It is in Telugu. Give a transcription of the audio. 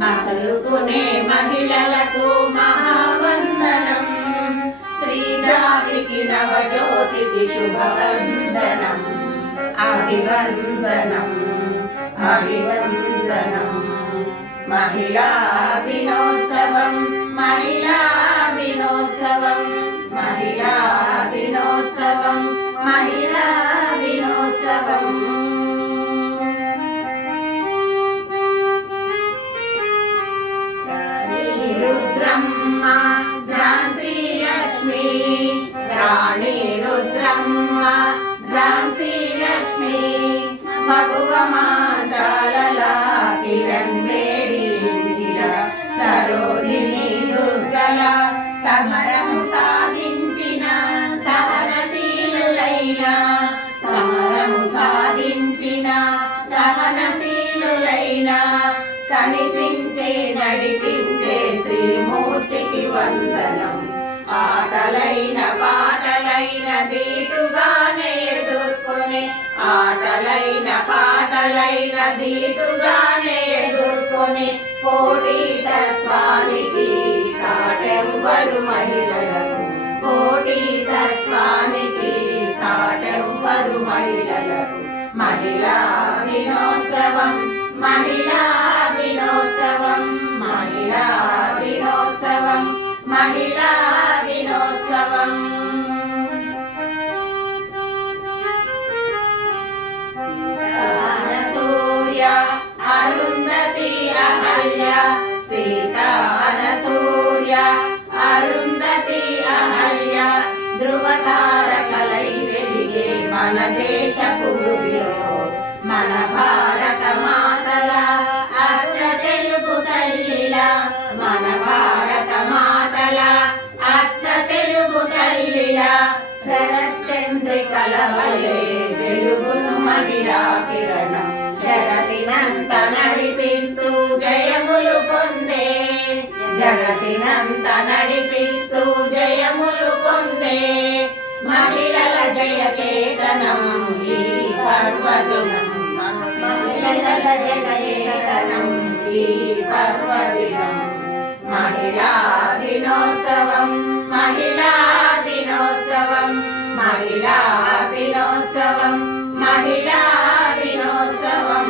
మసలుకునే మహిళలకు మహావందనం, శ్రీజాతికి నవజ్యోతికి శుభవందనం, అభివందనం అభివందనం. మహిళా దినోత్సవం మహిళా దినోత్సవం మహిళా దినోత్సవం మహిళా దినోత్సవం. రుద్రమ్మ ఝాన్సీ లక్ష్మి, రాణి రుద్రమ్మ ఝాన్సీ లక్ష్మి, మగువ మాతాలల కిరణ్ బేడి ఇందిరా సరోజిని దుర్గల సమరము సాధించిన సహనశీలులైన, సమరము సాధించిన సహనశీలులైన, కనిపించే నడిపించే శ్రీమూర్తికి వందనం. ఆటలైన పాటలైన దీటుగానే ఎదుర్కొనే, ఆటలైన పాటలైన దీటుగానే ఎదుర్కొనే, పోటీ తత్వానికి సాటెవ్వరు మహిళలకు, పోటీ తత్వానికి సాటెవ్వరు మహిళలకు. మహిళా దినోత్సవం మహిళా దినోత్సవం మహిళా దినోత్సవం మహిళా దినోత్సవం. సూర్య అరుంధతి అహల్య, సీతా సూర్య అరుంధతి అహల్య, ధృవతారకలై వెలిగే మన దేశపు భూమిలో, మన భారత మాతల అచ్చ తెలుగు తల్లిల, మన భారత మాతల అచ్చ తెలుగు తల్లిల, శరచంద్రికల వలె వెలుగును మహిళా కిరణం, జగతినంత నడిపిస్తూ జయములు పొందే, జగతినంత నడిపిస్తూ జయములు పొందే, మహిళల జయ కేతనం ఈ పర్వదినం, మహిళల జయ కేతనం ఈ పర్వదినం. మహిళా దినోత్సవం మహిళా దినోత్సవం మహిళా దినోత్సవం మహిళా దినోత్సవం.